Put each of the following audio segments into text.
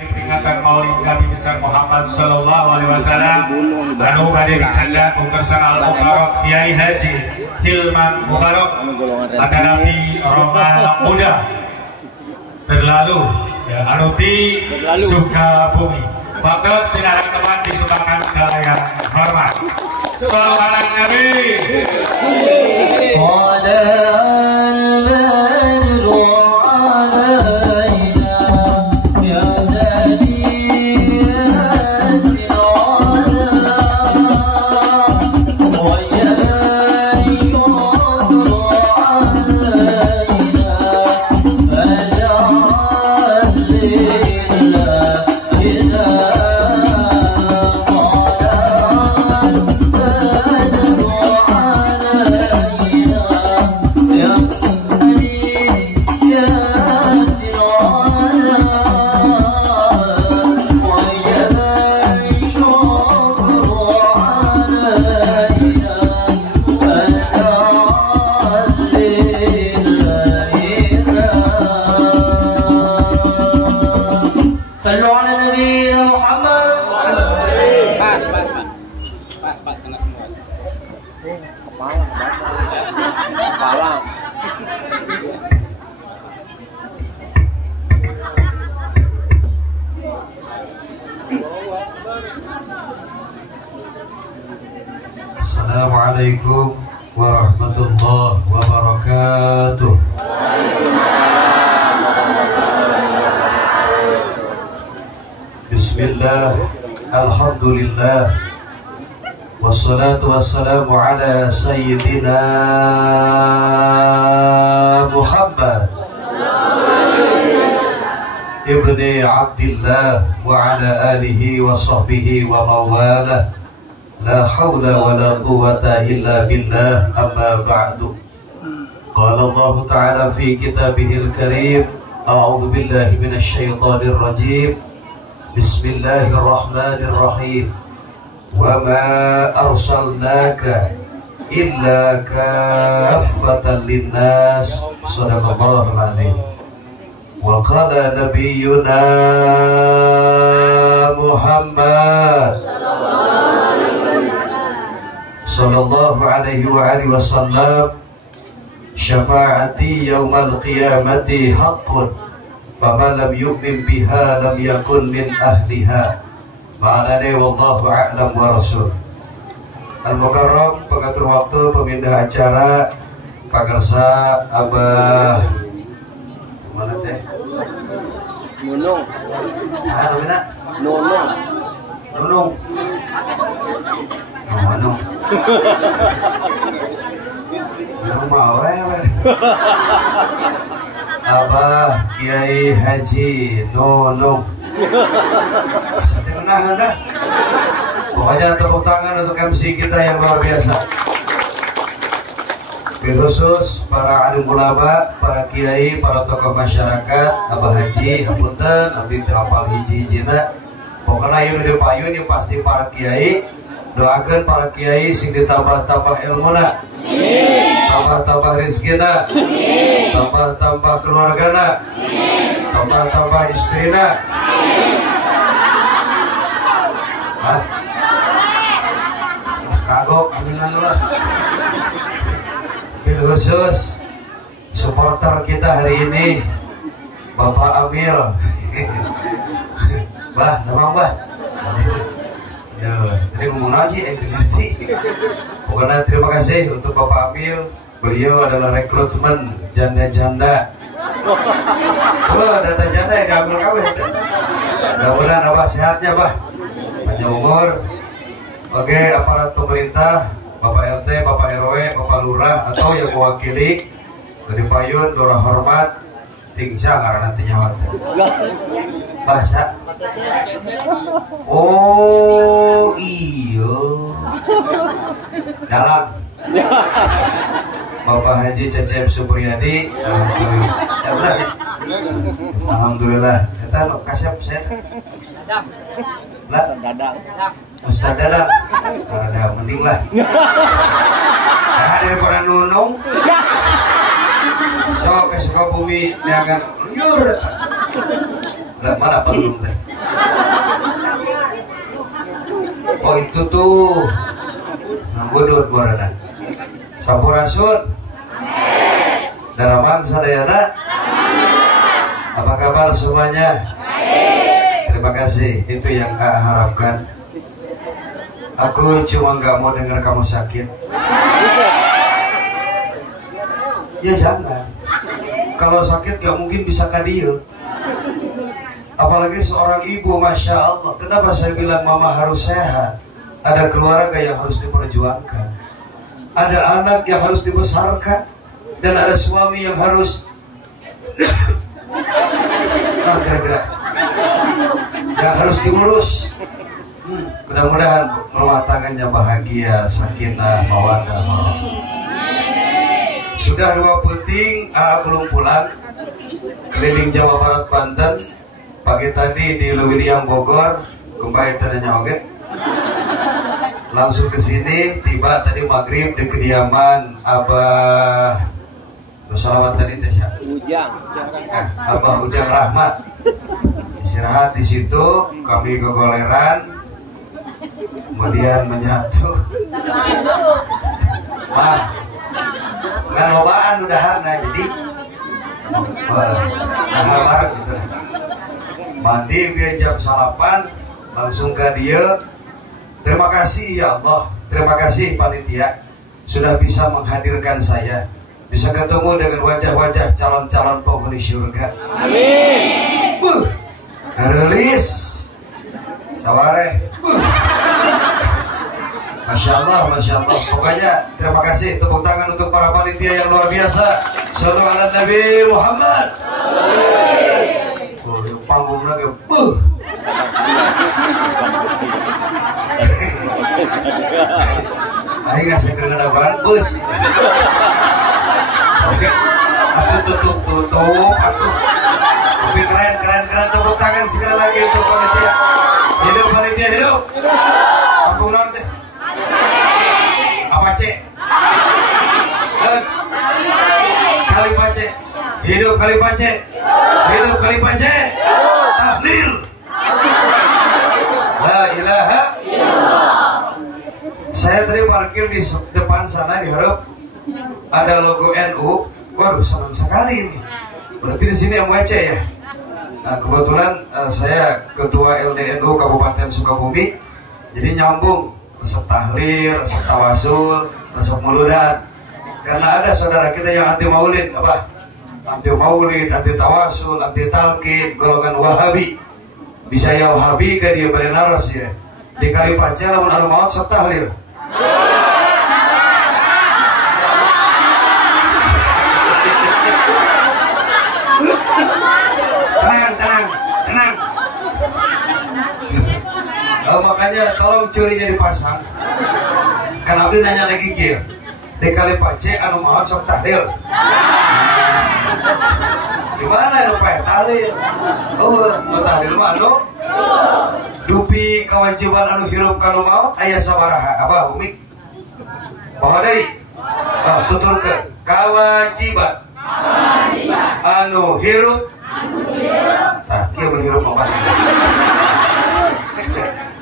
Peringatan Maulid Nabi besar Muhammad sallallahu alaihi wasallam anu bade dicanda ku kersana Al Mubarak Kiai Haji Hilman Mubarak ada Nabi Roma Muda berlalu ya, anu di Sukabumi. Maka silakan teman disumbangkan kalayan hormat. Shallallahu ala Nabi. Assalamualaikum warahmatullahi wabarakatuh. Bismillah, alhamdulillah, wassalatu wassalamu ala sayyidina Muhammad ibni Abdillah wa ala alihi wa sahbihi wa mawalah. La hawla wa la quwwata illa billah, amma ba'du. Qala Allah Ta'ala fi kitabihil karim, a'udhu billahi minasy syaithanir rajim. Bismillahirrahmanirrahim. Wa ma arsalnaka illa kaffatan linnas. Shadaqallahul azim. Wa qala nabiyyuna Muhammad sallallahu alaihi wa alihi wasallam, syafaati yaumal qiyamati haqqun, faman lam yu'min biha lam yakun min ahliha. Ma'anane wallahu a'lam wa rasul. Al-Mukarram pengatur waktu, pemindah acara, pagarsa Abah mana teh? Nunung. Ah, namanya? Nunung. Nunung. Nunung. Nunung mau Abah Kiai Haji Nunung. Santai dah. Pokoknya tepuk tangan untuk MC kita yang luar biasa. Khusus para alim ulama, para kiai, para tokoh masyarakat, Abah Haji, hapunten, abdi hafal hiji-hijina. Pokoknya yang di payun yang pasti para kiai. Doakan para kiai sing ditambah-tambah ilmuna, tambah-tambah rizkina, tambah-tambah keluargana, tambah-tambah istrina. Hah? Mas kagok, aminan lah. Khusus supporter kita hari ini Bapak Amil. Bah, namang bah. Jadi ngomong aja ngerti. Pokoknya terima kasih untuk Bapak Amil. Beliau adalah rekrutmen janda-janda. Tuh data janda yang diambil kabeh. Mudah-mudahan Abah sehatnya bah, panjang umur. Oke, aparat pemerintah, Bapak RT, Bapak RW, Bapak Lurah atau yang mewakili dari Payun, Lurah Hormat, tingsa karena nanti nyawa teh. Bahasa. Oh iya. Dalam. Bapak Haji Cecep Supriyadi, alhamdulillah. Ya benar ya. Alhamdulillah. Kita kasih saya. Lah, Dadang. Ustaz Dadang. Karena mending lah. Nah, daripada Nunung. So ke Sukabumi dia akan liur. Mana Pak Nunung teh? Oh itu tuh nganggudut borana. Sampurasun. Daramang sadayana. Apa kabar semuanya? Terima kasih. Itu yang A harapkan. Aku cuma nggak mau dengar kamu sakit. Ya jangan. Kalau sakit gak mungkin bisa kadio. Apalagi seorang ibu, Masya Allah. Kenapa saya bilang mama harus sehat? Ada keluarga yang harus diperjuangkan, ada anak yang harus dibesarkan, dan ada suami yang harus kira-kira yang harus diurus. Mudah-mudahan rumah tangganya bahagia, sakinah, mawaddah. Sudah 2 peting, belum pulang. Keliling Jawa Barat, Banten. Pagi tadi di Lewiliang Bogor, kembali tadanya oke. Langsung ke sini, tiba tadi maghrib di kediaman Abah. Salawat tadi teh siapa? Abah Ujang Rahmat. Istirahat di situ, kami gogoleran, kemudian menyatu. Kan lobaan udah harna jadi dahar bareng gitu lah. Mandi biar jam 8 langsung ke dia. Terima kasih ya Allah, terima kasih panitia sudah bisa menghadirkan saya, bisa ketemu dengan wajah-wajah calon-calon penghuni surga. Amin. Garelis sawareh. Masya Allah, Masya Allah. Pokoknya terima kasih, tepuk tangan untuk para panitia yang luar biasa. Sallu ala Nabi Muhammad. Oh, yang panggung lagi. Ayo nggak saya kena dapat bus. Atuh tutup, atuh. Tapi keren. Tepuk tangan sekali lagi untuk panitia. Hidup panitia, hidup. Kampung nanti. Apa cek? Kalipace. Hidup Kalipace. Hidup Kalipace. Tahlil. La ilaha illallah. Saya tadi parkir di depan sana, diharap ada logo NU. Waduh, senang sekali ini. Berarti di sini MWC ya. Nah, kebetulan saya ketua LDNU Kabupaten Sukabumi. Jadi nyambung resep tahlil, resep tawasul, resep muludan. Karena ada saudara kita yang anti maulid, apa? Anti maulid, anti tawasul, anti talqin, golongan Wahabi. Bisa ya Wahabi ke dia berenaras ya. Di Kalipace lamun anu maot sok tahlil. Tenang. Makanya tolong curinya dipasang. Kan abdi nanya lagi kieu. Di Kalipace anu maot sok tahlil. Di mana anu pae tahlil? Oh, nu tahlil mah anu dupi kewajiban anu hirup kanu maot aya sabaraha? Abah Umi. Bawa deui. Tuturkeun kewajiban anu hirup. Tah kieu menghirup apa?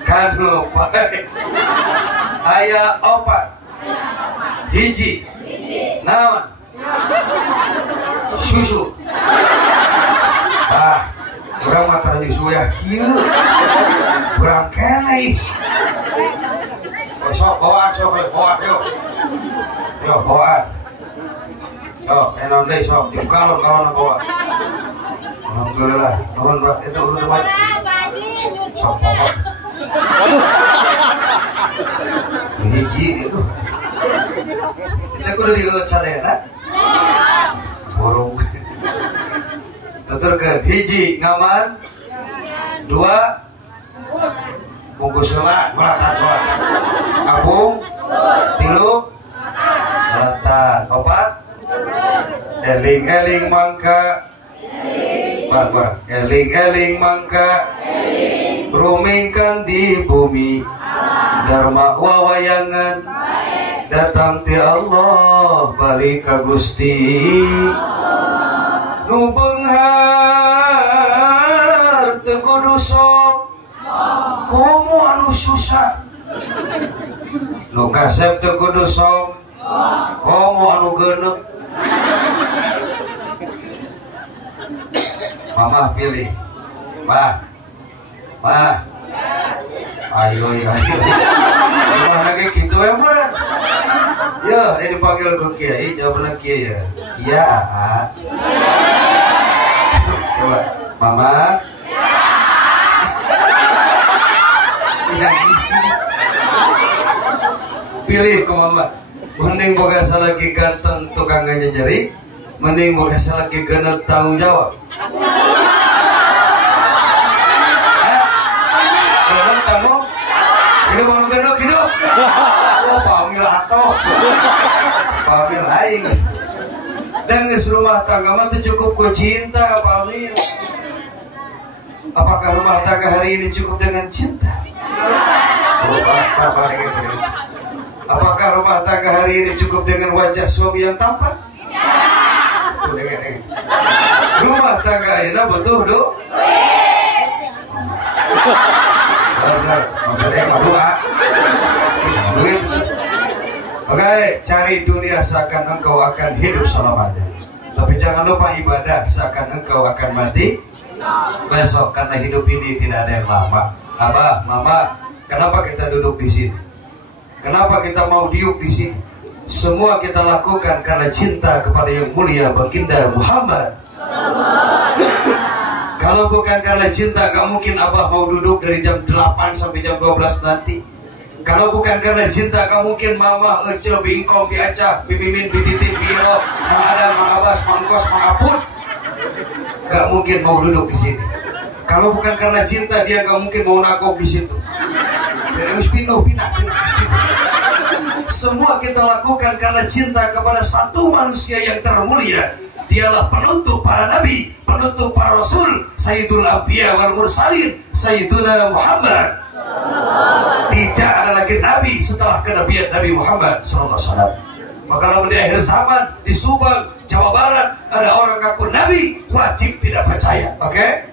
Kanu pae aya 4 hiji naon susu. Urang mah tara susu ya kieu urang keneh. Sok bawaan yuk bawaan. Sok enon deui sok dikalon-kalon bawa. Alhamdulillah, nuhun Mbak, itu urut Mbak. Sok pokok. Hiji itu. Kita kudu dieueut sadayana. Borong. Tuturkeun hiji ngaman, 2 bungkus heula golatan. Kapung, 3 golatan, 4 eling-eling mangka. Barang eling-eling mangka rumingkan di bumi dharma wawayangan datang ti Allah balik ka Gusti nu beunghar teu kudu sok komo anu susah Nu kasep teu kudu som. Komo anu geuneuh. Mama pilih. Bah. Ayo. Gimana kayak gitu ya, Bang? Ya, ini dipanggil ke Kiai, jawabnya Kiai ya. Iya, Coba, Mama. Pilih ke Mama. Mending boga salaki ganteng tukang nyari, mending boga salaki geuneuh tanggung jawab. Hidup. Oh, pamil atuh. Pamil aing. Dan geus rumah tangga mah teu cukup ku cinta, pamil. Apakah rumah tangga hari ini cukup dengan cinta? Oh, apakah rumah tangga hari ini cukup dengan wajah suami yang tampan? Tidak. Rumah tangga ini butuh duit. Benar, maksudnya kedua duit. Oke, cari dunia seakan engkau akan hidup selamanya. Tapi jangan lupa ibadah seakan engkau akan mati besok, karena hidup ini tidak ada yang lama. Abah, Mama, kenapa kita duduk di sini? Kenapa kita mau diuk di sini? Semua kita lakukan karena cinta kepada yang mulia baginda Muhammad. Kalau bukan karena cinta, gak mungkin Abah mau duduk dari jam 8 sampai jam 12 nanti. Kalau bukan karena cinta, gak mungkin Mama, Ece, Bingkong, Biaca, Bimimin, Biditin, Biro, Mang Adam, Mang Abbas, Mang Kos, Mang Apun, gak mungkin mau duduk di sini. Kalau bukan karena cinta, dia gak mungkin mau nakok di situ. Pindah. Semua kita lakukan karena cinta kepada satu manusia yang termulia. Dialah penutup para nabi, penutup para rasul, Sayyidul Anbiya wal Mursalin, Sayyiduna Muhammad. Tidak ada lagi nabi setelah kenabian Nabi Muhammad SAW. Maka di akhir zaman di Subang, Jawa Barat ada orang ngaku nabi, wajib tidak percaya. Oke?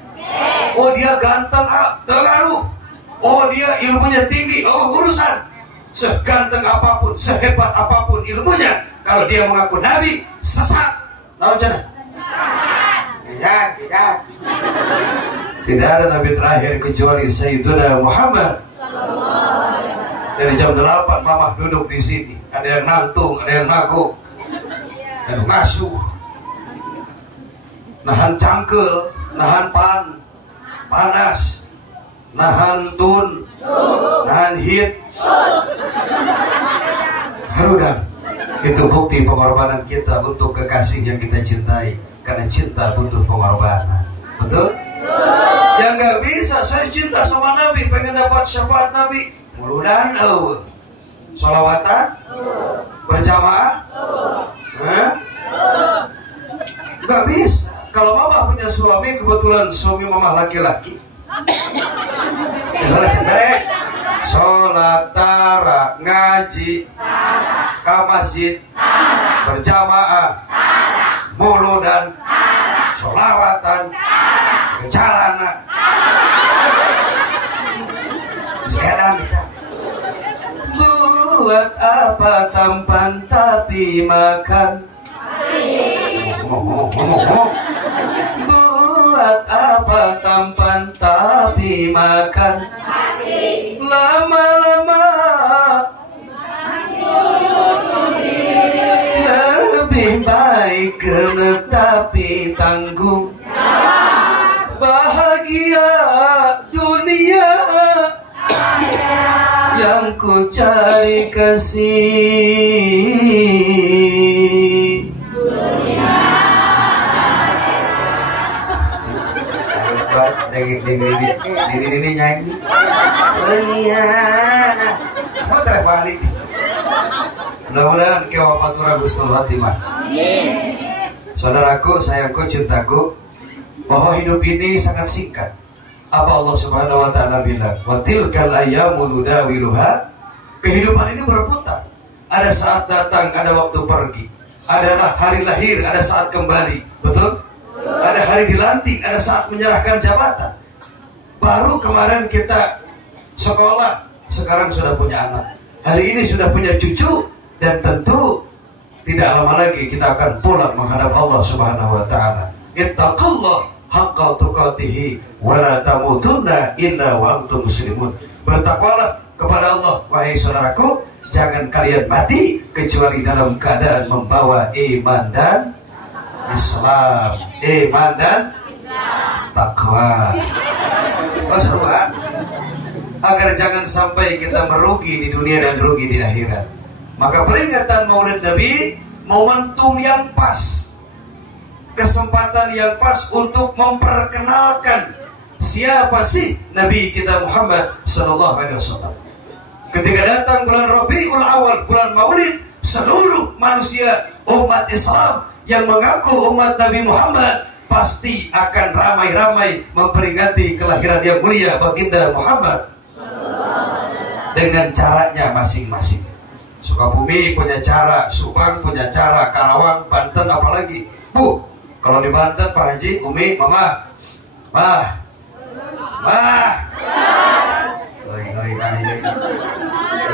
Oh, dia ganteng, terlalu. Oh, dia ilmunya tinggi. Oh, urusan. Seganteng apapun, sehebat apapun ilmunya, kalau dia mengaku nabi, sesat. Tahu cina? Tidak. Tidak ada nabi terakhir kecuali Sayyiduna Muhammad. Dari jam 8 Mama duduk di sini. Ada yang nantung, ada yang naguk, ada yang ngasuh, nahan cangkel, nahan panas, nahan tun, nahan hit. Harudan. Itu bukti pengorbanan kita untuk kekasih yang kita cintai. Karena cinta butuh pengorbanan. Betul? Yang gak bisa, saya cinta sama Nabi, pengen dapat syafaat Nabi, muludan, sholawatan, berjamaah, gak bisa. Kalau Mama punya suami, kebetulan suami Mama laki-laki, ya beres, sholat, tara, ngaji, ke masjid, berjamaah, muludan, sholawatan, ke jalanan, sepeda kita. Buat apa tampan tapi makan? Buat apa tampan tapi makan? Lama-lama lebih baik gelap tapi tanggung. Bahagia dunia yang ku cari kasih. Ini nyanyi. Dunia. Mau terbalik. Mudah-mudahan kewafatur husnul khatimah. Saudaraku, sayangku, cintaku, bahwa hidup ini sangat singkat. Apa Allah Subhanahu wa Ta'ala bilang? Wa tilkal ayyamu nudawiluha. Kehidupan ini berputar. Ada saat datang, ada waktu pergi. Ada hari lahir, ada saat kembali. Betul? Ada hari dilantik, ada saat menyerahkan jabatan. Baru kemarin kita sekolah, sekarang sudah punya anak, hari ini sudah punya cucu, dan tentu tidak lama lagi kita akan pulang menghadap Allah Subhanahu wa taala. Ittaqullah haqqa tuqatih wa la tamutunna illa wa antum muslimun. Bertakwalah kepada Allah wahai saudaraku, jangan kalian mati kecuali dalam keadaan membawa iman dan Islam. Iman dan takwa. Oh, seru, ha? Agar jangan sampai kita merugi di dunia dan rugi di akhirat. Maka peringatan Maulid Nabi momentum yang pas, kesempatan yang pas untuk memperkenalkan siapa sih Nabi kita Muhammad sallallahu alaihi wasallam. Ketika datang bulan Rabiul Awal, bulan Maulid, seluruh manusia umat Islam yang mengaku umat Nabi Muhammad pasti akan ramai-ramai memperingati kelahiran yang mulia baginda Muhammad dengan caranya masing-masing. Sukabumi punya cara, Subang punya cara, Karawang, Banten apalagi. Bu, kalau di Banten Pak Haji, Umi, Mama, oi,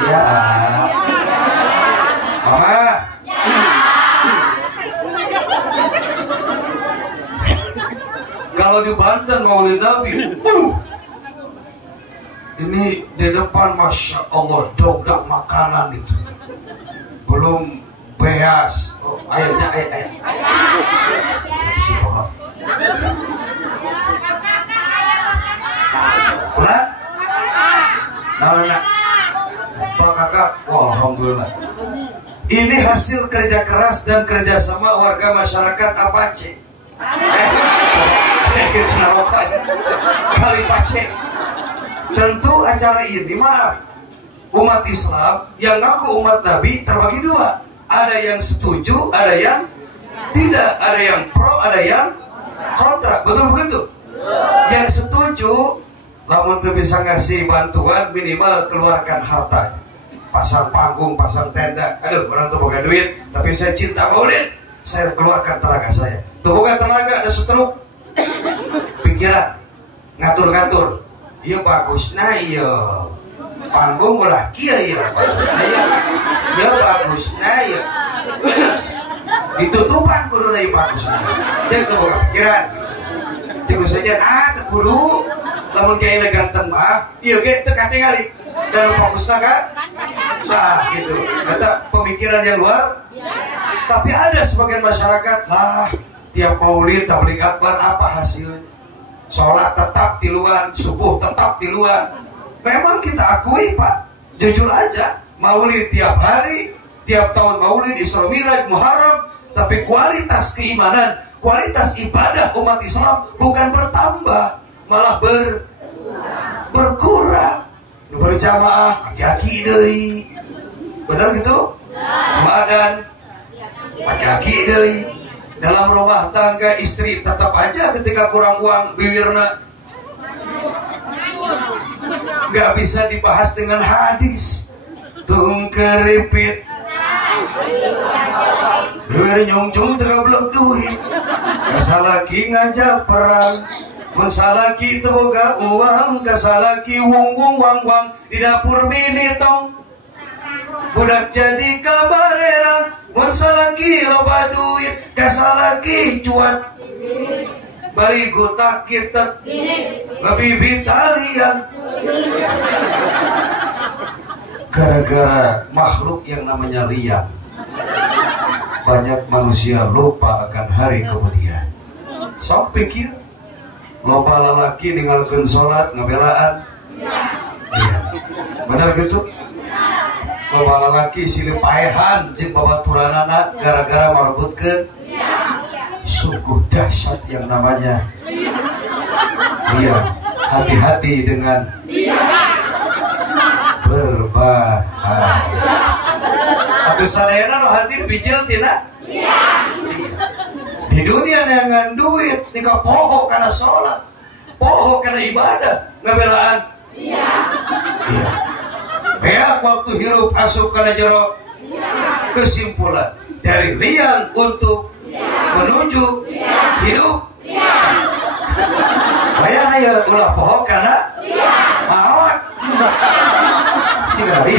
iya, Mama. Kalau di Banten Maulid Nabi, ini di depan Masya Allah dogdak makanan itu. Belum beas. Oh, ayahnya ayah. Si pohon. Ulah? Nah. Pak Kakak, wah, alhamdulillah. Ini hasil kerja keras dan kerjasama warga masyarakat Apache. Kali Pace. Tentu acara ini, maaf, umat Islam yang ngaku umat Nabi terbagi dua. Ada yang setuju, ada yang tidak. Ada yang pro, ada yang kontra. Betul begitu? Yang setuju, lamun tuh bisa ngasih bantuan, minimal keluarkan hartanya. Pasang panggung, pasang tenda. Aduh, orang tuh bukan duit, tapi saya cinta Maulid, saya keluarkan tenaga saya. Tuh bukan tenaga, ada setruk pikiran, ngatur-ngatur. Iya bagus, nah iya panggung ulah kia ya bagus, nah iya bagus, nah iya ditutupan kudu nah iya bagus, nah cek tuh bukan pikiran gitu. Cek saja, kudu lamun kayak elegan mah iya kayak tekati kali dan fokusnya kan nah gitu, kata pemikiran yang luar. Tapi ada sebagian masyarakat, tiap maulid tabligh akbar apa hasilnya? Sholat tetap di luar, subuh tetap di luar. Memang kita akui Pak, jujur aja, maulid tiap hari, tiap tahun maulid, Isra Miraj, Muharram. Tapi kualitas keimanan, kualitas ibadah umat Islam bukan bertambah, malah berkurang. Nu berjamaah, aki-aki deui. Benar gitu? Muadan, aki-aki deui. Dalam rumah tangga istri tetap aja ketika kurang uang bibirna nggak bisa dibahas dengan hadis. Tungkeripit bibir nyung-nyung tegablok duit, kasalaki ngajak perang, mun salaki teu boga uang, kasalaki wung-wung wang-wang di dapur minitong. Budak jadi kabarera, mun salaki loba duit, kasalaki cuat. Bari gutak kita lebih vitalian. Gara-gara makhluk yang namanya liang, banyak manusia lupa akan hari kemudian. Sok pikir, loba lalaki ninggalkeun sholat ngabelaan. Iya, benar gitu. Loba lalaki silih paehan jeung babaturanana gara-gara marebutkeun. Sungguh dahsyat yang namanya liang. Hati-hati dengan berbahaya. Atuh sadayana nu hadir bijil tina liang. Di dunia neangan duit nika poho kana sholat, poho kana ibadah ngabelaan. Iya. Beak waktu hirup asup kana jero. Kesimpulan dari liang untuk menuju hidup. Bayana ya ulah poho kana maot. tadi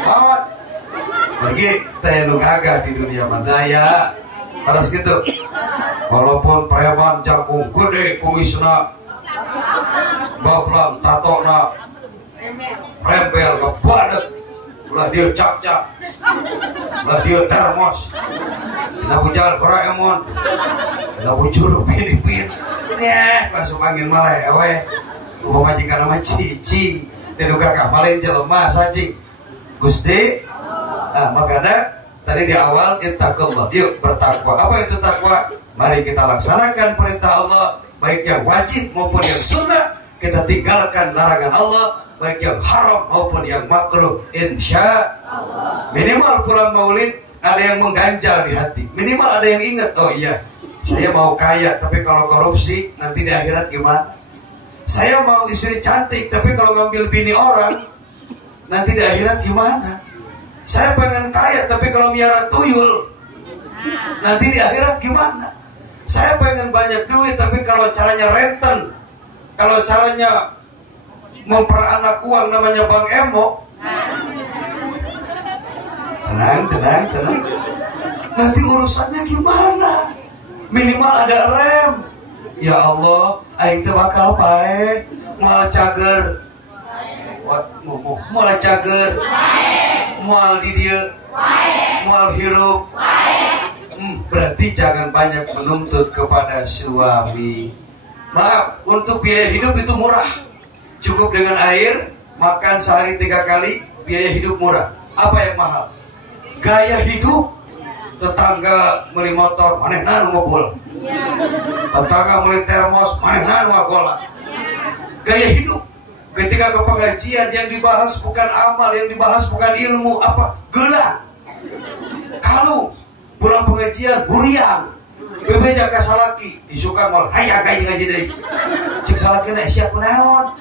mau pergi teh nu gagah di dunia madaya harus gitu walaupun preman jagung gede kumisna bablang tatona rempel kebadet ulah dia cak-cak ulah dia termos na bujal Doraemon na bujuru Filipin nya masuk angin malewe pemajikan nama cicing dan uga kamalin jelema sajing Gusti. Makanya tadi di awal ittaqullah, yuk bertakwa. Apa itu takwa? Mari kita laksanakan perintah Allah baik yang wajib maupun yang sunnah, kita tinggalkan larangan Allah baik yang haram maupun yang makruh, insya Allah. Minimal pulang maulid ada yang mengganjal di hati, minimal ada yang ingat, oh iya saya mau kaya tapi kalau korupsi nanti di akhirat gimana. Saya mau istri cantik tapi kalau ngambil bini orang nanti di akhirat gimana. Saya pengen kaya tapi kalau miara tuyul nanti di akhirat gimana. Saya pengen banyak duit tapi kalau caranya renten, kalau caranya memperanak uang namanya Bang Emo, tenang, nanti urusannya gimana. Minimal ada rem. Ya Allah, aing teh bakal pae moal cager, moal cager, moal di dieu, moal hirup. Berarti jangan banyak menuntut kepada suami. Maaf, untuk biaya hidup itu murah. Cukup dengan air, makan sehari 3 kali, biaya hidup murah. Apa yang mahal? Gaya hidup. Tetangga beli motor, manehna nu mobil. Tetangga beli termos, manehna nu ngagola. Gaya hidup. Ketika ke pengajian yang dibahas bukan amal, yang dibahas bukan ilmu, apa? Geula. Kalau pulang pengajian buriang, bebeja ka salaki, isukan mal hayang gaji ngaji deui. Cek salakina siap kunaon?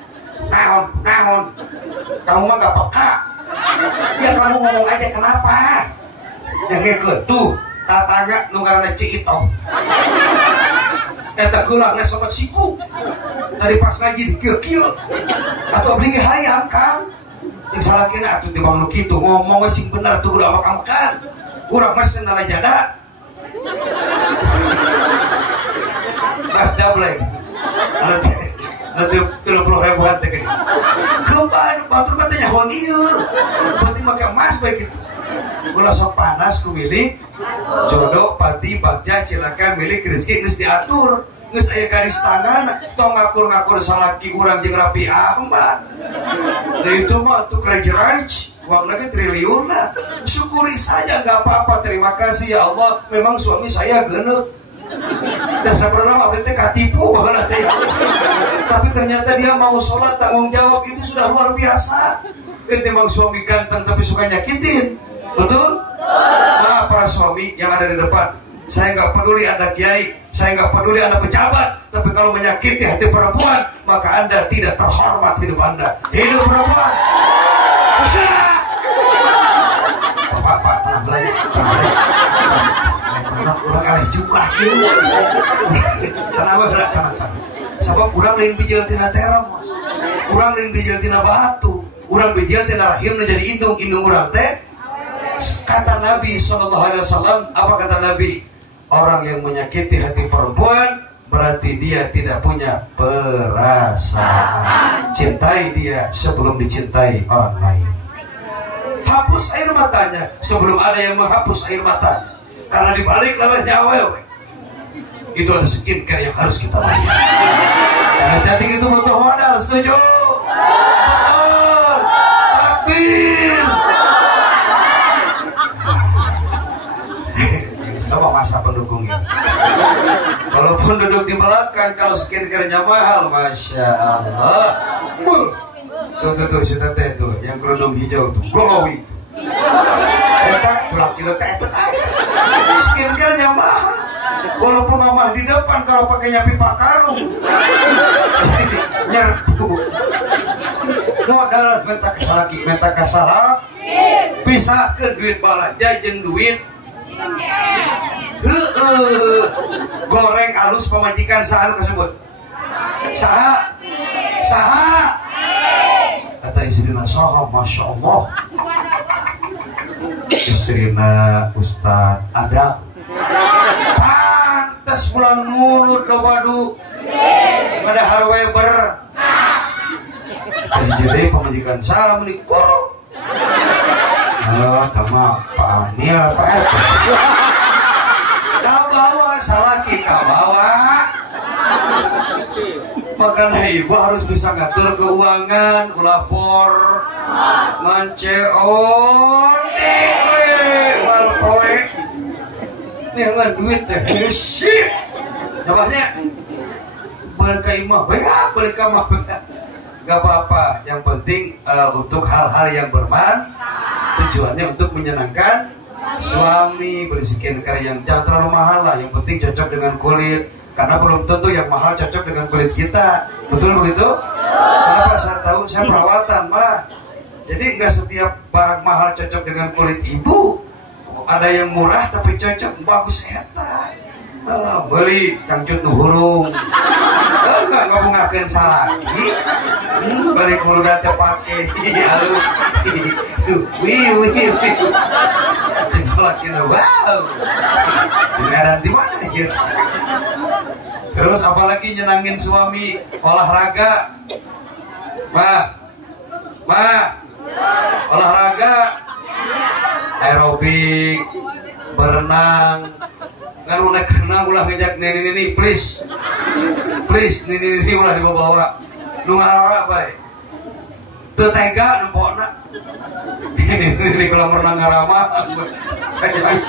Naon. Kamu mah gak peka. Ya kamu ngomong aja kenapa? Yang ngikeun tuh tatangga nu ngaranna Ci Ito. Eta geulangna sobat siku. Tadi pas ngaji di kieu-kieu. Atuh abdi ge hayang Kang. Cek salakina atuh tibang nu kitu ngomong we sing bener tuh udah makan. Urang mah senala jada. Mas dableng. Nanti 30.000-an teh gini. Kembali batur mah teh nyahoan ieu. Penting make emas bae kitu. Ulah sok panas ku milik jodoh pati bagja cilakan milik rezeki geus diatur. Geus aya garis tangan tong ngakur-ngakur salaki urang jeung Rapi Ahmad. Da itu mah tuh Crazy Rich. Uang lagi triliun. Syukuri saja nggak apa-apa. Terima kasih ya Allah. Memang suami saya geneuk. Dan sebenarnya abdi teh katipu baheula teh. Tapi ternyata dia mau sholat tanggung jawab itu sudah luar biasa. Ketimbang suami ganteng tapi suka nyakitin. Betul? Nah, para suami yang ada di depan, saya nggak peduli Anda kiai, saya nggak peduli Anda pejabat, tapi kalau menyakiti hati perempuan, maka Anda tidak terhormat hidup Anda. Hidup perempuan. Pak, tenang belajar. Orang alih jumlah ini. Tenang. Sebab orang lain bijil tina terong, orang lain bijil tina batu, orang bijil tina rahim menjadi indung orang teh. Kata Nabi SAW, apa kata Nabi? Orang yang menyakiti hati perempuan berarti dia tidak punya perasaan. Cintai dia sebelum dicintai orang lain. Hapus air matanya sebelum ada yang menghapus air matanya. Karena dibalik lawannya awewe. Itu ada skincare yang harus kita bayar. Karena cantik itu butuh modal, setuju? Betul. Takbir. Sama masa pendukungnya. Walaupun duduk di belakang, kalau skincare-nya mahal, masya Allah. Tuh si teteh tuh, yang kerudung hijau tuh, glowing tuh. Eta culak-culak teh skincare-nya mahal. Walaupun mamah di depan kalau pakainya pipa karung. Nyerpu. Modal minta kesalaki, minta kasalah. Bisa ke duit balanja jeung duit. Goreng alus pemajikan saha tersebut. Saha. Kata istrina saha, Masya Allah. Istrina Ustad Adam. Pantas pulang mulut lo badu. Ada harweber. Jadi pemajikan saya menikuru. Tama Pak Amil, Pak RT. Kabawa salaki kabawa. Makanya ibu harus bisa ngatur keuangan, ulapor, manceon, walpoe, nih nggak duit teh, shit, namanya balik ke imah, balik ke imah, nggak apa-apa. Yang penting untuk hal-hal yang bermanfaat, tujuannya untuk menyenangkan suami. Beli skincare yang jangan terlalu mahal lah, yang penting cocok dengan kulit. Karena belum tentu yang mahal cocok dengan kulit kita. Betul begitu? Kenapa saya tahu? Saya perawatan, Mbak. Jadi nggak setiap barang mahal cocok dengan kulit ibu. Ada yang murah tapi cocok, bagus eta. Beli cangcut nu hurung. Enggak ngabungakeun salaki. Balik mulu date pake halus. Wih. Cing salaki nu wow. Beneran di mana ya? Terus apalagi nyenangin suami, olahraga. Ma, olahraga, aerobik, berenang. Kan udah kenal ulah ngejak nini please nini ulah dibawa nu ngarora bae teu tega nempona nini kalau berenang ngarama kayak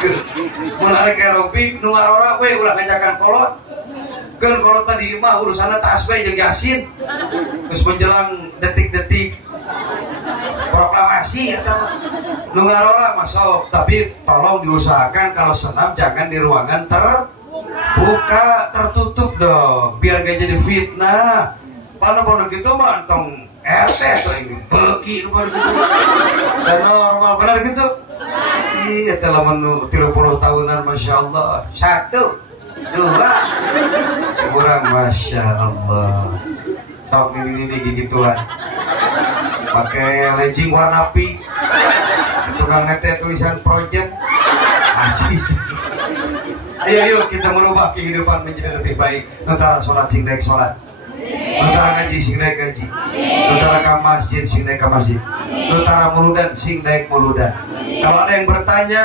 mun arek aerobik nu ngarora bae ulah ngajakan kolot. Kan kalau tadi mah urusannya tas bae jeung Yasin. Geus menjelang detik-detik proklamasi eta mah. Nu ngarora mah sok, tapi tolong diusahakan kalau senam jangan di ruangan terbuka, tertutup dong, biar gak jadi fitnah. Panu gitu mah entong RT atau ini beki nu pada gitu. Dan normal benar gitu. Iya telah menu 30 tahunan Masya Allah. 1 2 kurang Masya Allah. Sok ini gigituan pakai legging warna pink, tukang nete tulisan project ajis. Ayo kita merubah kehidupan menjadi lebih baik. Nutara sholat sing daek sholat, nutara ngaji sing daek ngaji, nutara ke masjid sing daek ke masjid, nutara muludan sing daek muludan. Kalau ada yang bertanya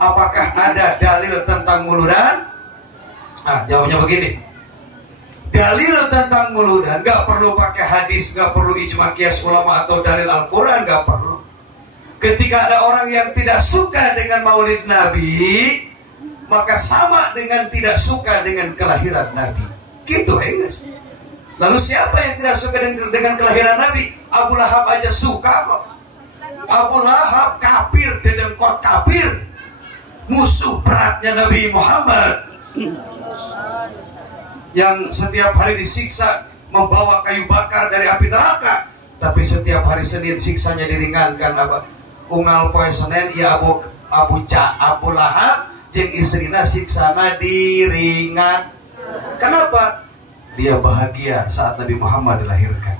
apakah ada dalil tentang muludan, jawabnya begini. Dalil tentang muludan gak perlu pakai hadis, gak perlu ijma qiyas ulama atau dalil Al-Quran, gak perlu. Ketika ada orang yang tidak suka dengan maulid Nabi, maka sama dengan tidak suka dengan kelahiran Nabi. Gitu guys. Lalu siapa yang tidak suka dengan kelahiran Nabi? Abu Lahab aja suka kok. Abu Lahab kafir, dedengkot kafir, musuh beratnya Nabi Muhammad, yang setiap hari disiksa membawa kayu bakar dari api neraka, tapi setiap hari Senin siksanya diringankan. Apa? Unggal poe Senin ya Abu Lahab jeung istrina siksana diringan. Kenapa? Dia bahagia saat Nabi Muhammad dilahirkan.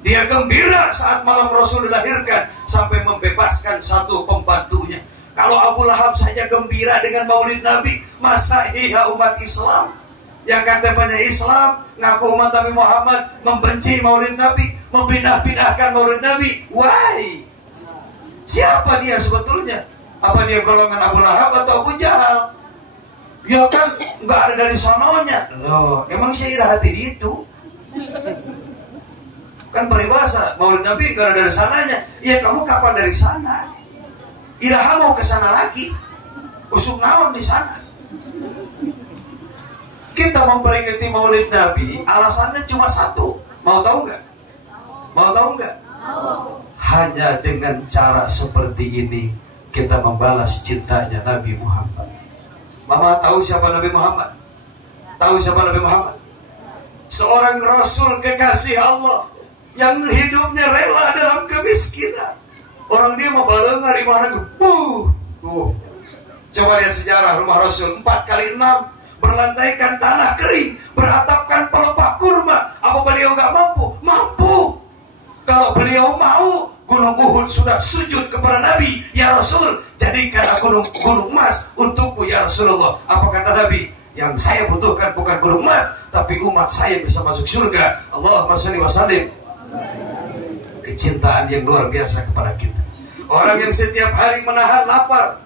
Dia gembira saat malam Rasul dilahirkan sampai membebaskan satu pembantunya. Kalau Abu Lahab saja gembira dengan maulid Nabi, masa iya umat Islam yang katanya Islam, ngaku umat Nabi Muhammad, membenci maulid Nabi, membinah-binahkan maulid Nabi? Why? Siapa dia sebetulnya? Apa dia golongan Abu Lahab atau Abu Jahal? Ya kan nggak ada dari sononya. Loh, emang saya ira hati di itu? Kan peribahasa maulid Nabi nggak ada dari sananya. Ya kamu kapan dari sana? Iraha mau ke sana lagi. Usuk naon di sana? Kita memperingati maulid Nabi, alasannya cuma satu. Mau tahu nggak? Mau tahu nggak? Hanya dengan cara seperti ini kita membalas cintanya Nabi Muhammad. Mama tahu siapa Nabi Muhammad? Tahu siapa Nabi Muhammad? Seorang Rasul kekasih Allah yang hidupnya rela dalam kemiskinan. Orang dia mau balengar di mana? Coba lihat sejarah rumah Rasul 4 kali 6. Berlantaikan tanah kering, beratapkan pelepah kurma. Apa beliau gak mampu? Mampu. Kalau beliau mau, Gunung Uhud sudah sujud kepada Nabi, ya Rasul, jadikan aku gunung emas untukmu ya Rasulullah. Apa kata Nabi? Yang saya butuhkan bukan gunung emas, tapi umat saya bisa masuk surga. Allahumma shalli wa sallim. Kecintaan yang luar biasa kepada kita. Orang yang setiap hari menahan lapar,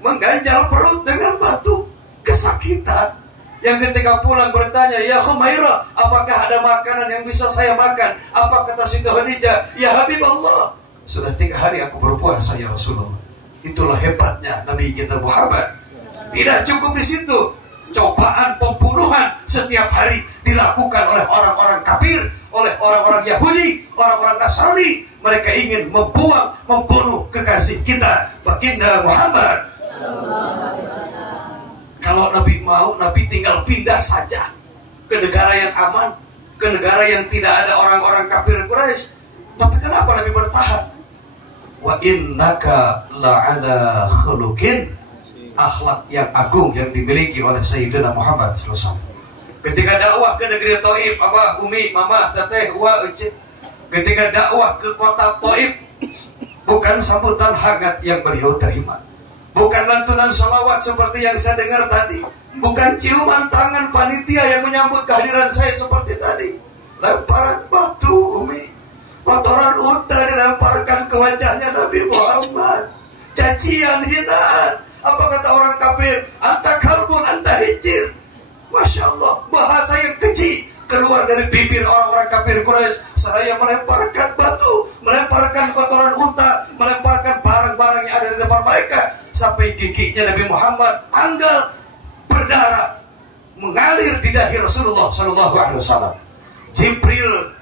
mengganjal perut dengan batu, kesakitan. Yang ketika pulang bertanya, ya Humairah, apakah ada makanan yang bisa saya makan? Apa kata Siti Khadijah? Ya Habib Allah, sudah 3 hari aku berpuasa ya Rasulullah. Itulah hebatnya Nabi kita Muhammad. Tidak cukup di situ. Cobaan pembunuhan setiap hari dilakukan oleh orang-orang kafir, oleh orang-orang Yahudi, orang-orang Nasrani. Mereka ingin membunuh kekasih kita, baginda Muhammad. Kalau Nabi mau, Nabi tinggal pindah saja ke negara yang aman, ke negara yang tidak ada orang-orang kafir Quraisy. Tapi kenapa Nabi bertahan? Wa innaka la'ala khuluqin, akhlak yang agung yang dimiliki oleh Sayyidina Muhammad SAW. Ketika dakwah ke negeri Taif, apa umi, mama, teteh, wa, uci. Ketika dakwah ke kota Taif, bukan sambutan hangat yang beliau terima, bukan lantunan salawat seperti yang saya dengar tadi, bukan ciuman tangan panitia yang menyambut kehadiran saya seperti tadi. Lemparan batu, umi, kotoran unta dilemparkan ke wajahnya Nabi Muhammad, cacian, hinaan. Apa kata orang kafir? Anta kalbun, anta hijir. Masya Allah, bahasa yang keji keluar dari bibir orang-orang kafir Quraisy. Saya melemparkan batu, melemparkan kotoran unta, melemparkan barang-barang yang ada di depan mereka, sampai giginya Nabi Muhammad tanggal berdarah mengalir di dahi Rasulullah SAW. Jibril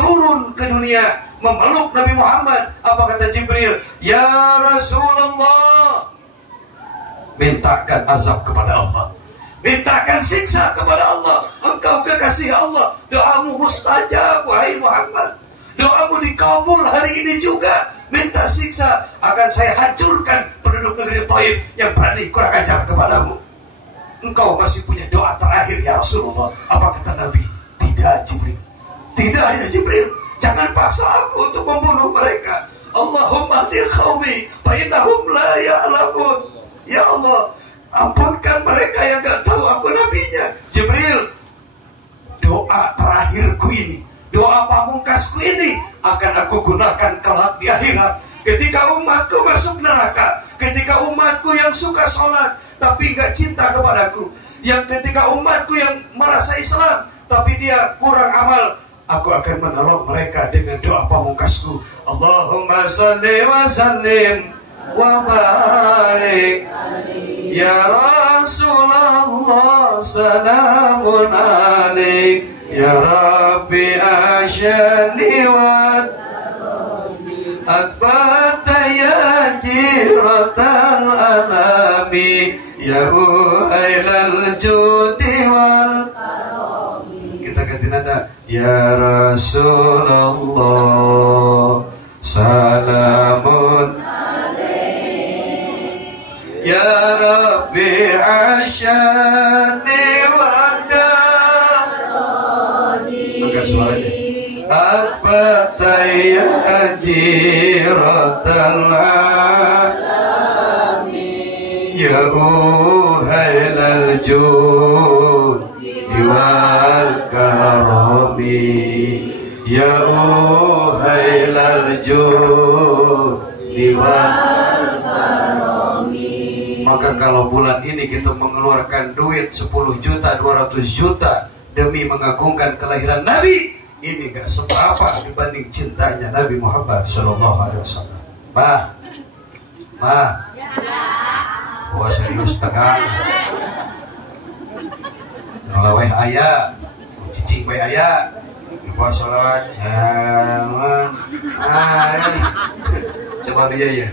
turun ke dunia memeluk Nabi Muhammad. Apa kata Jibril? Ya Rasulullah, mintakan azab kepada Allah, mintakan siksa kepada Allah. Engkau kekasih Allah, doamu mustajab wahai Muhammad. Doamu dikabul hari ini juga. Minta siksa, akan saya hancurkan penduduk negeri Taif yang berani kurang ajar kepadamu. Engkau masih punya doa terakhir ya Rasulullah. Apa kata Nabi? Tidak Jibril, tidak ya Jibril, jangan paksa aku untuk membunuh mereka. Allahumma hdi qaumi fa innahum la ya'lamun. Ya Allah, ampunkan mereka yang gak tahu aku nabinya. Jibril, doa terakhirku ini, doa pamungkasku ini akan aku gunakan kelak di akhirat. Ketika umatku masuk neraka, ketika umatku yang suka sholat tapi gak cinta kepadaku, yang ketika umatku yang merasa Islam tapi dia kurang amal, aku akan menolong mereka dengan doa pamungkasku. Allahumma salli wa sallim wa barik ya Rasulullah, salamun alaik ya rafi'a syani wa atfata ya jiratal alami ya uhailal judi wal. Kita ganti nada. Ya Rasulullah, salamun ya rafi'a syani wa'da. Angkat suaranya. Atfataya jiratal alami ya uhailal judi wal karami ya uhailal judi wal. Maka kalau bulan ini kita mengeluarkan duit 10 juta, 200 juta demi mengagungkan kelahiran Nabi, ini gak seberapa dibanding cintanya Nabi Muhammad SAW. Ma, wah serius tegang. Nolawai ayah, cicing bayi ayah, dibuat sholat, jangan, coba dia ya.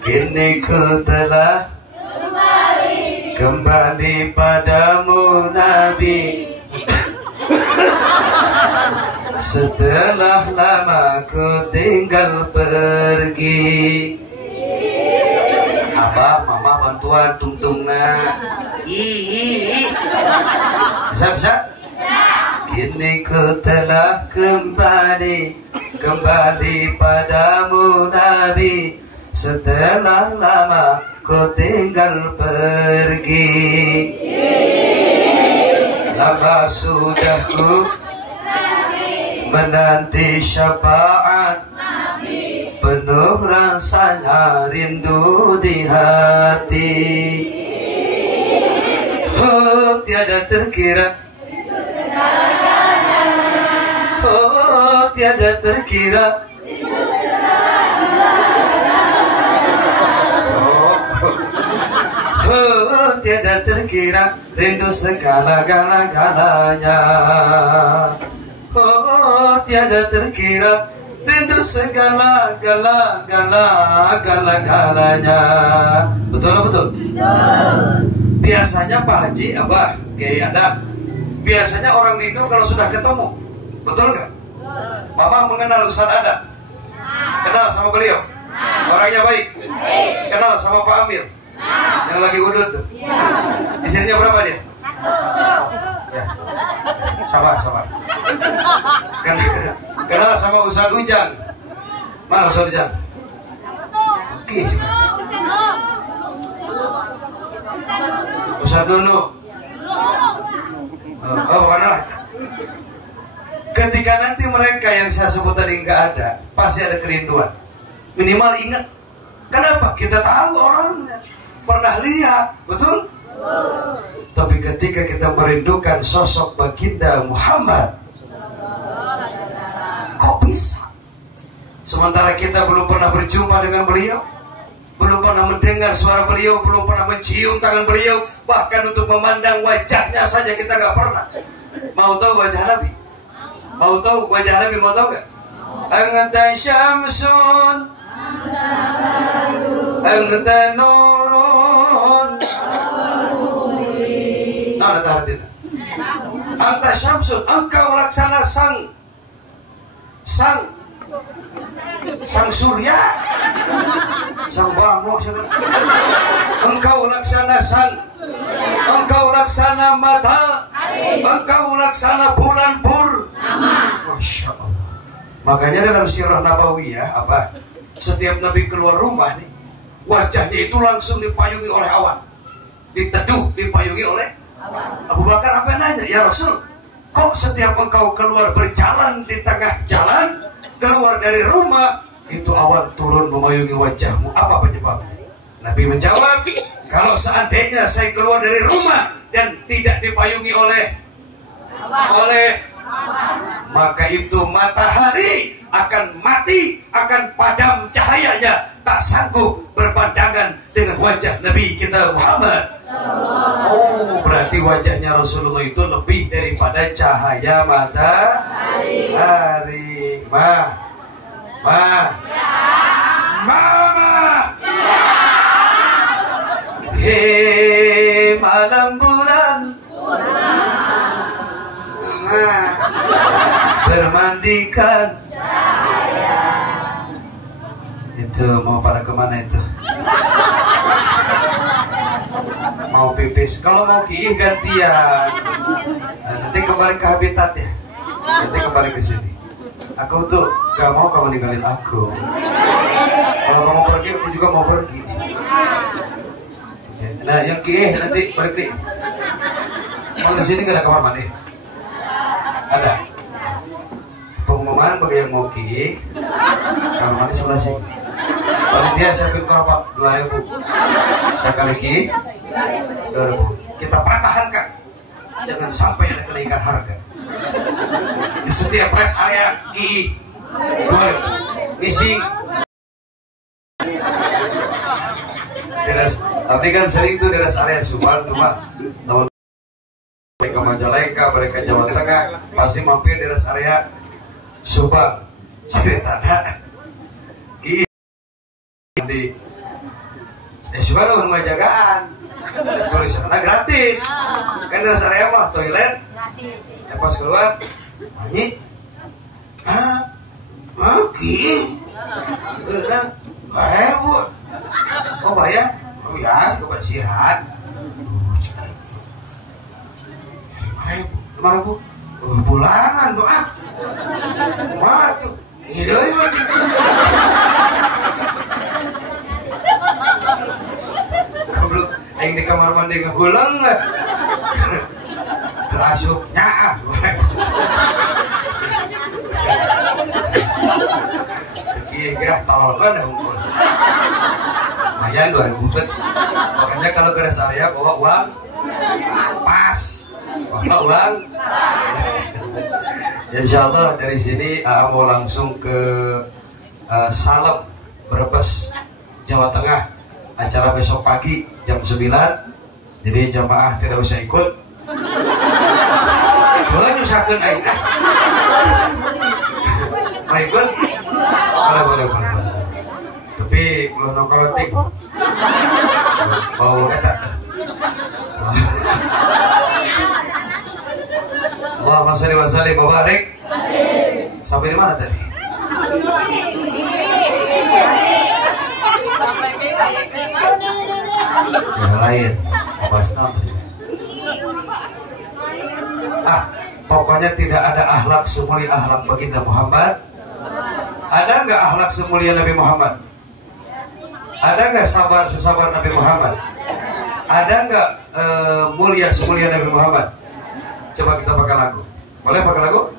Kini ku telah kembali padamu Nabi. Setelah lama ku tinggal pergi. Abah, mama bantuan tungtungna. Bisa? Kini ku telah kembali padamu Nabi. Setelah lama ku tinggal pergi. Lama sudah ku menanti syafaat, penuh rasanya rindu di hati. Oh, tiada terkira, oh, tiada terkira. Oh, tiada terkira rindu segala-galanya. Oh, tiada terkira rindu segala-galanya. Betul atau betul? Biasanya Pak Haji, Abah, Kiai ada. Biasanya orang rindu kalau sudah ketemu. Betul nggak? Mama mengenal Ustaz Ada? Kenal sama beliau? Orangnya baik? Kenal sama Pak Amir? Yang lagi udut tuh? Istrinya berapa dia? Ya. Sabar. Kenal sama Ustaz Ujang? Mana Ustaz Ujang? Oke. Ustaz Dunu. Oh, bukan lah. Ketika nanti mereka yang saya sebut tadi nggak ada, pasti ada kerinduan. Minimal ingat. Kenapa? Kita tahu orangnya, pernah lihat, betul? Tapi ketika kita merindukan sosok baginda Muhammad, kok bisa? Sementara kita belum pernah berjumpa dengan beliau, belum pernah mendengar suara beliau, belum pernah mencium tangan beliau, bahkan untuk memandang wajahnya saja kita nggak pernah. Mau tahu wajah Nabi? Mau tahu wajah Nabi? Mau tahu nggak? Anta syamsun, anta nurun. Nah, ada anta syamsun, engkau laksana sang surya, sang bangun. Engkau laksana engkau laksana mata, engkau laksana bulan pur. Masya Allah. Makanya dalam sirah Nabawiyah, apa? Setiap Nabi keluar rumah nih, wajahnya itu langsung dipayungi oleh awan, diteduh, dipayungi oleh Abu Bakar. Apa nanya? Ya Rasul, kok setiap engkau keluar berjalan di tengah jalan, keluar dari rumah, itu awan turun memayungi wajahmu? Apa penyebabnya? Nabi menjawab, kalau seandainya saya keluar dari rumah dan tidak dipayungi oleh maka itu matahari akan mati, akan padam cahayanya, tak sanggup berpandangan dengan wajah Nabi kita Muhammad. Oh, berarti wajahnya Rasulullah itu lebih daripada cahaya matahari. Mama. Hei malam bulan, bermandikan. Itu mau pada kemana itu? Mau pipis. Kalau mau kiih gantian. Nah, nanti kembali ke habitat ya. Nanti kembali ke sini. Aku tuh gak mau kamu ninggalin aku. Kalau kamu pergi, aku juga mau pergi. Nah, yang kiih nanti balik nih. Mau di sini gak ada kamar mandi? Ada. Pengumuman bagi yang mau kiih, kamar mandi sebelah sini. Panitia siapin keropak 2.000. Sekali kiih 2.000. Kita pertahankan, jangan sampai ada kenaikan harga. Di setiap rest area kiih 2.000. Ngisi. Tapi kan sering tuh di rest area Subang tuh mah. Mereka Majalengka, mereka Jawa Tengah pasti mampir di rest area Subang, Ciretana, Ki di Subang ada rumah jagaan, tulisannya gratis, kan di rest area mah toilet, pas keluar, nyanyi, ah maki benar 2.000 oh bayar oh ya kebersihan cek 5.000 pulangan doa waduh hidup goblok aing di kamar mandi ngegulang teu asupnya Iya, gak tolol kan dah hukum. Lumayan 2.000 bet. Makanya kalau ke rest area bawa uang pas, bawa uang. Insya Allah dari sini mau langsung ke Salem, Brebes, Jawa Tengah. Acara besok pagi jam 9. Jadi jamaah tidak usah ikut. Boleh nyusakeun aing ah. Mau ikut? Boleh. Tapi kalau nongkoloting bau etak. Allahumma shalli wa sallim wa barik. Sampai di mana tadi? Yang lain. Bahas tadi. Pokoknya tidak ada akhlak semulia akhlak baginda Muhammad. Ada nggak akhlak semulia Nabi Muhammad? Ada nggak sabar sesabar Nabi Muhammad? Ada nggak mulia semulia Nabi Muhammad? Coba kita pakai lagu. Boleh pakai lagu?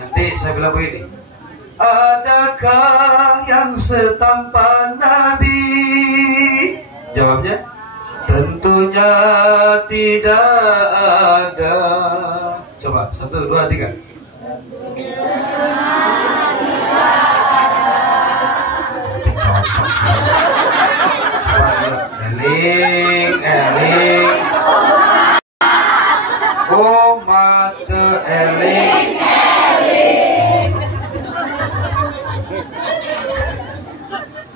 Nanti saya bilang begini. Adakah yang setampan Nabi? Jawabnya tentunya tidak ada. Coba 1, 2, 3. Eling oh mate eling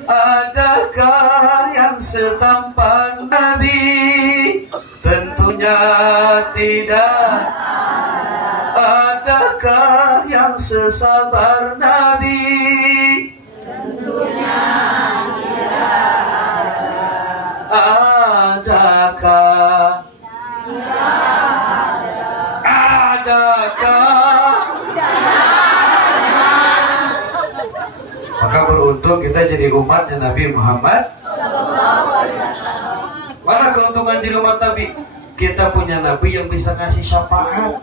adakah yang setampan Nabi? Tentunya tidak. Adakah yang sesabar Nabi? Tentunya adakah? Maka beruntung kita jadi umatnya Nabi Muhammad. Mana keuntungan jadi umat Nabi? Kita punya Nabi yang bisa ngasih syafaat.